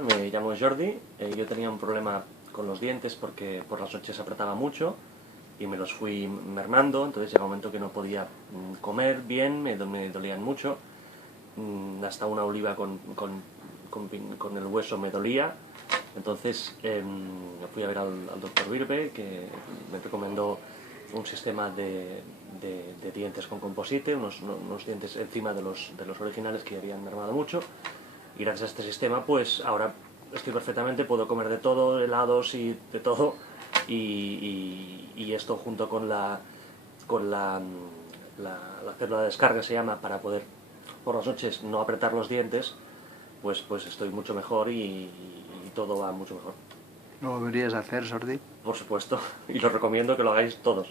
Me llamo Jordi, yo tenía un problema con los dientes porque por las noches apretaba mucho y me los fui mermando, entonces llega un momento que no podía comer bien, me dolían mucho, hasta una oliva con el hueso me dolía, entonces fui a ver al doctor Virbe, que me recomendó un sistema de dientes con composite, unos dientes encima de los originales que habían mermado mucho. Y gracias a este sistema, pues ahora estoy perfectamente, puedo comer de todo, helados y de todo. Y esto junto con la célula de descarga se llama, para poder por las noches no apretar los dientes, pues estoy mucho mejor y todo va mucho mejor. ¿Lo volverías a hacer, Jordi? Por supuesto, y lo recomiendo que lo hagáis todos.